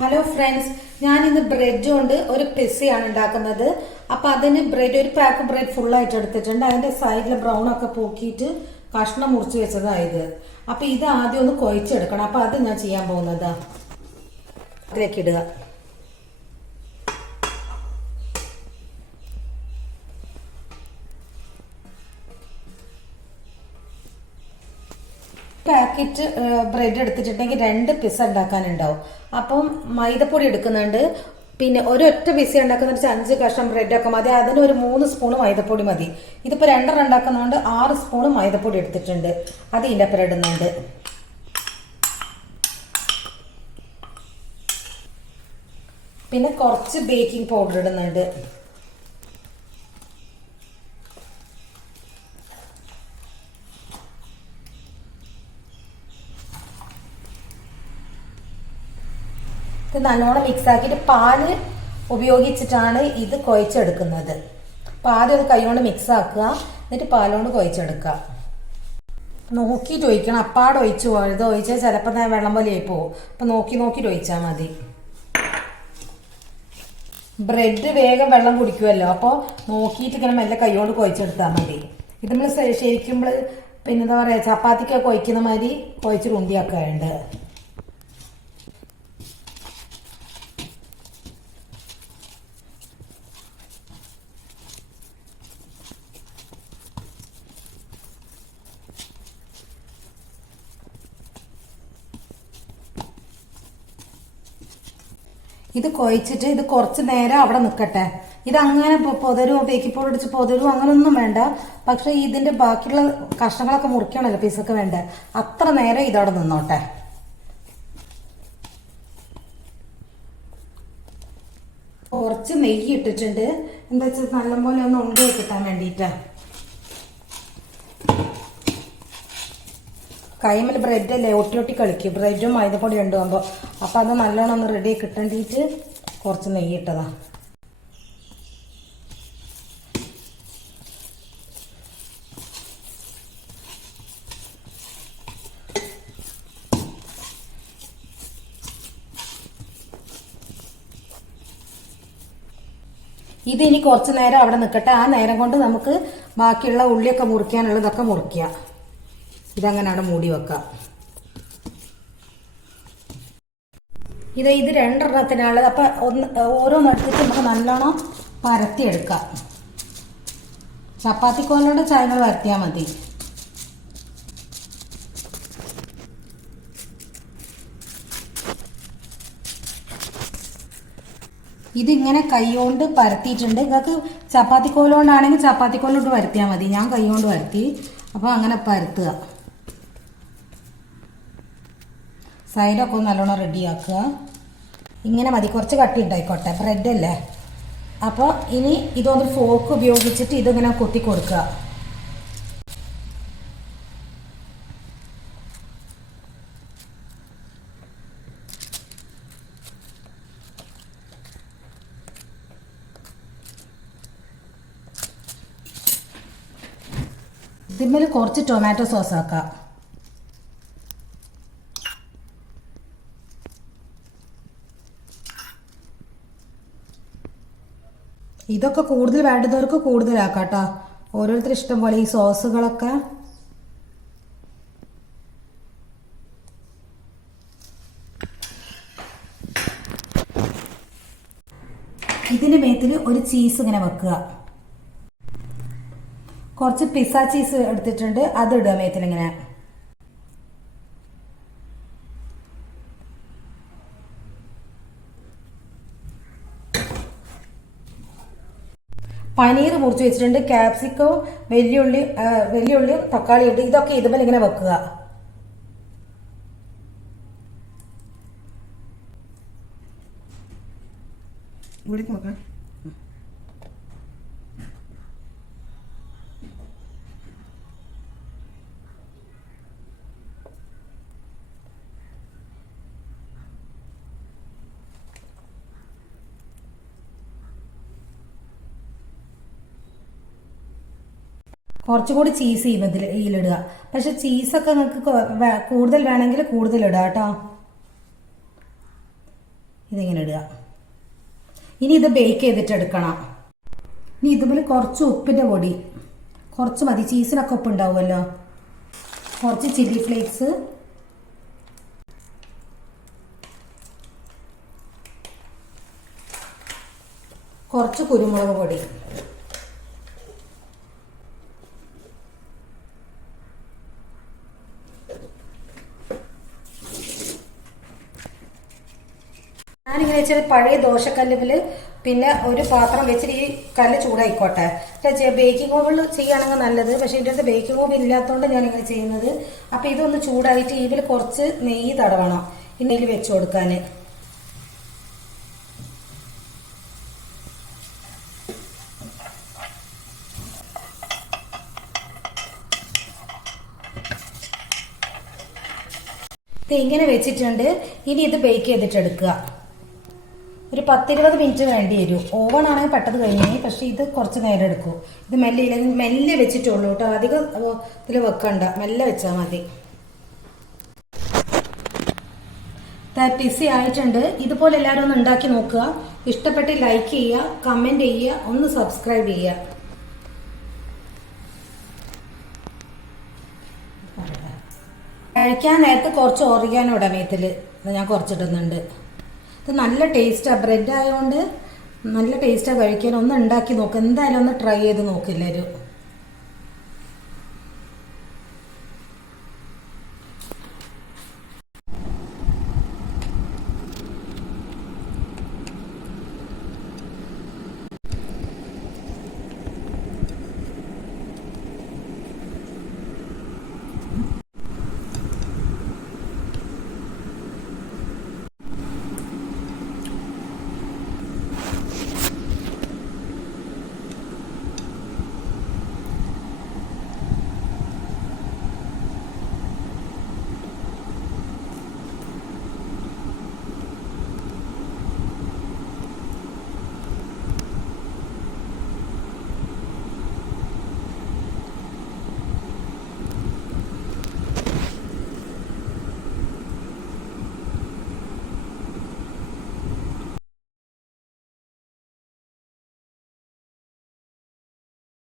Hello friends ഞാൻ ഇന്ന് bread കൊണ്ട് ഒരു പിസയാണ് ഉണ്ടാക്കുന്നത്. അപ്പൊ അതിന് ബ്രെഡ് ഒരു പാക്ക് ബ്രെഡ് ഫുൾ ആയിട്ട് എടുത്തിട്ടുണ്ട്. അതിന്റെ സൈഡിൽ ബ്രൗൺ ഒക്കെ പോക്കിയിട്ട് കഷ്ണം മുറിച്ച് വെച്ചതായത് അപ്പൊ ഇത് ആദ്യം ഒന്ന് കുഴച്ചെടുക്കണം. അപ്പൊ അത് ഞാൻ ചെയ്യാൻ പോകുന്നതാ. അതിലേക്ക് ഇടുക. പാക്കറ്റ് ബ്രെഡ് എടുത്തിട്ടുണ്ടെങ്കിൽ രണ്ട് പിസ ഉണ്ടാക്കാനുണ്ടാവും. അപ്പം മൈദപ്പൊടി എടുക്കുന്നുണ്ട്. പിന്നെ ഒരൊറ്റ പിസ ഉണ്ടാക്കുന്ന വെച്ചാൽ അഞ്ച് കഷ്ണം ബ്രെഡ് ഒക്കെ മതി അതിന് ഒരു മൂന്ന് സ്പൂൺ മൈദപ്പൊടി മതി. ഇതിപ്പോ രണ്ടെണ്ണം ഉണ്ടാക്കുന്നതുകൊണ്ട് ആറ് സ്പൂൺ മൈദപ്പൊടി എടുത്തിട്ടുണ്ട്. അത് ഇതിന്റെ അപ്പം ഇടുന്നുണ്ട്. പിന്നെ കുറച്ച് ബേക്കിംഗ് പൗഡർ ഇടുന്നുണ്ട്. ഇത് നല്ലോണം മിക്സ് ആക്കിയിട്ട് പാൽ ഉപയോഗിച്ചിട്ടാണ് ഇത് കുഴച്ചെടുക്കുന്നത്. അപ്പോൾ ആദ്യം ഒന്ന് കൈകൊണ്ട് മിക്സ് ആക്കുക. എന്നിട്ട് പാലോണ്ട് കുഴച്ചെടുക്കുക. നോക്കിയിട്ട് ഒഴിക്കണം. അപ്പാട് ഒഴിച്ചു പോകരുത്. ഒഴിച്ചാൽ ചിലപ്പോൾ വെള്ളം പോലെ ആയി പോകും. അപ്പം നോക്കി നോക്കിയിട്ട് ഒഴിച്ചാൽ മതി. ബ്രെഡ് വേഗം വെള്ളം കുടിക്കുമല്ലോ അപ്പോൾ നോക്കിയിട്ട് ഇങ്ങനെ മെല്ലെ കൈകൊണ്ട് കുഴച്ചെടുത്താൽ മതി. ഇത് നമ്മൾ ശരിക്കുമ്പോൾ പിന്നെന്താ പറയുക ചപ്പാത്തിക്കൊക്കെ കുഴക്കുന്ന മാതിരി കുഴച്ച് റുണ്ടിയാക്കാറുണ്ട് ഇത് കുഴച്ചിട്ട് ഇത് കുറച്ച് നേരം അവിടെ നിൽക്കട്ടെ. ഇത് അങ്ങനെ പൊതരുവോ ബേക്കിംഗ് പൗഡർ അടിച്ച് പൊതരുമോ അങ്ങനൊന്നും വേണ്ട. പക്ഷെ ഇതിന്റെ ബാക്കിയുള്ള കഷ്ണങ്ങളൊക്കെ മുറിക്കണല്ലോ പീസൊക്കെ വേണ്ട? അത്ര നേരം ഇതവിടെ നിന്നോട്ടെ. കുറച്ച് നെയ്യ് ഇട്ടിട്ടുണ്ട്. എന്താ വെച്ചാൽ നല്ലപോലെ ഒന്ന് ഉണ്ടി കിട്ടാൻ വേണ്ടിയിട്ടാ. കൈമൽ ബ്രെഡ് അല്ലേ? ഒട്ടി ഒട്ടി കളിക്കും ബ്രെഡും മൈദപ്പൊടി ഉണ്ടാകുമ്പോൾ അപ്പം അത് നല്ലോണം ഒന്ന് റെഡി കിട്ടേണ്ടിയിട്ട് കുറച്ച് നെയ്യ് ഇട്ടതാ. ഇത് ഇനി കുറച്ച് നേരം അവിടെ നിൽക്കട്ടെ ആ നേരം കൊണ്ട് നമുക്ക് ബാക്കിയുള്ള ഉള്ളിയൊക്കെ മുറിക്കാനുള്ളതൊക്കെ മുറിക്കുക ഇതങ്ങനെ അവിടെ മൂടി വെക്കാം. ഇത് ഇത് രണ്ടെണ്ണത്തിനാണ് അപ്പൊ ഒന്ന് ഓരോന്നെടുത്തിട്ട് നമുക്ക് നല്ലോണം പരത്തിയെടുക്കാം. ചപ്പാത്തിക്കോലോട് ചായങ്ങൾ പരത്തിയാൽ മതി. ഇതിങ്ങനെ കൈകൊണ്ട് പരത്തിയിട്ടുണ്ട്. നിങ്ങൾക്ക് ചപ്പാത്തി കോലുകൊണ്ടാണെങ്കിൽ ചപ്പാത്തി ചപ്പാത്തിക്കോലോട്ട് പരത്തിയാൽ മതി. ഞാൻ കൈകൊണ്ട് പരത്തി. അപ്പോൾ അങ്ങനെ പരത്തുക. സൈഡൊക്കെ ഒന്ന് നല്ലോണം റെഡിയാക്കുക. ഇങ്ങനെ മതി. കുറച്ച് കട്ടി ഉണ്ടായിക്കോട്ടെ ബ്രെഡ് അല്ലേ? അപ്പോൾ ഇനി ഇതൊന്ന് ഫോക്ക് ഉപയോഗിച്ചിട്ട് ഇതിങ്ങനെ കൊത്തി കൊടുക്കുക. ഇതിന്മേൽ കുറച്ച് ടൊമാറ്റോ സോസ് ആക്കാം. ഇതൊക്കെ കൂടുതൽ വേണ്ടുന്നവർക്ക് കൂടുതലാക്കാം കേട്ടോ ഓരോരുത്തർ ഇഷ്ടം പോലെ ഈ സോസുകളൊക്കെ. ഇതിന്റെ മേത്തിൽ ഒരു ചീസ് ഇങ്ങനെ വെക്കുക. കുറച്ച് പിസ്സ ചീസ് എടുത്തിട്ടുണ്ട് അത് ഇടുക മേത്തിൽ ഇങ്ങനെ പനീർ മുറിച്ച് വെച്ചിട്ടുണ്ട് ക്യാപ്സിക്കോ വെല്ലുള്ളി വെല്ലുള്ളിയും തക്കാളി ഉണ്ട്. ഇതൊക്കെ ഇതുപോലെ ഇങ്ങനെ വെക്കുക. ഇവിടേക്ക് നോക്കാം കുറച്ചുകൂടി ചീസ് ഇതിൽ ഇതിലിടുക. പക്ഷെ ചീസൊക്കെ നിങ്ങൾക്ക് കൂടുതൽ വേണമെങ്കിൽ കൂടുതൽ ഇടുക കേട്ടോ. ഇതിങ്ങനെ ഇടുക. ഇനി ഇത് ബേക്ക് ചെയ്തിട്ട് എടുക്കണം. ഇനി ഇതുപോലെ കുറച്ച് ഉപ്പിന്റെ പൊടി. കുറച്ച് മതി ചീസിനൊക്കെ ഉപ്പ് ഉണ്ടാവുമല്ലോ കുറച്ച് ചില്ലി ഫ്ലേക്സ് കുറച്ച് കുരുമുളക് പൊടി. ഞാനിങ്ങനെ വെച്ചാൽ പഴയ ദോശക്കല്ലിൽ പിന്നെ ഒരു പാത്രം വെച്ചിട്ട് ഈ കല്ല് ചൂടായിക്കോട്ടെ. ബേക്കിംഗ് ഓവനിൽ ചെയ്യുകയാണെങ്കിൽ നല്ലത്. പക്ഷേ എന്റെ അടുത്ത് ബേക്കിംഗ് ഓവൻ ഇല്ലാത്തതുകൊണ്ട് ഞാനിങ്ങനെ ചെയ്യുന്നത്. അപ്പോൾ ഇതൊന്ന് ചൂടായിട്ട് ഇതിൽ കുറച്ച് നെയ്യ് തടവണം. ഈ നെയ്യിൽ വെച്ച് കൊടുക്കാൻ ഇത് ഇങ്ങനെ വെച്ചിട്ടുണ്ട്. ഇനി ഇത് ബേക്ക് ചെയ്തിട്ട് എടുക്കുക. ഒരു പത്തിരുപത് മിനിറ്റ് വേണ്ടി വരും. ഓവൺ ആണെങ്കിൽ പെട്ടെന്ന് കഴിഞ്ഞേ പക്ഷെ ഇത് കുറച്ച് നേരം എടുക്കും. ഇത് മെല്ലെ ഇല്ല മെല്ലെ വെച്ചിട്ടുള്ളൂ കേട്ടോ. അധികം ഇതിൽ വെക്കണ്ട. മെല്ലെ വെച്ചാൽ മതി. പിസി ആയിട്ടുണ്ട്. ഇതുപോലെ എല്ലാവരും ഒന്ന് ഉണ്ടാക്കി നോക്കുക. ഇഷ്ടപ്പെട്ട് ലൈക്ക് ചെയ്യുക കമന്റ് ചെയ്യുക ഒന്ന് സബ്സ്ക്രൈബ് ചെയ്യുക. കഴിക്കാൻ നേരത്തെ കുറച്ച് ഓറിയാനോ ഇടമയത്തിൽ ഞാൻ കുറച്ചിടുന്നുണ്ട്. ഇത് നല്ല ടേസ്റ്റാണ് ബ്രെഡ് ആയതുകൊണ്ട് നല്ല ടേസ്റ്റാണ് കഴിക്കാൻ. ഒന്ന് ഉണ്ടാക്കി നോക്ക്. എന്തായാലും ഒന്ന് ട്രൈ ചെയ്ത് നോക്കില്ലാരും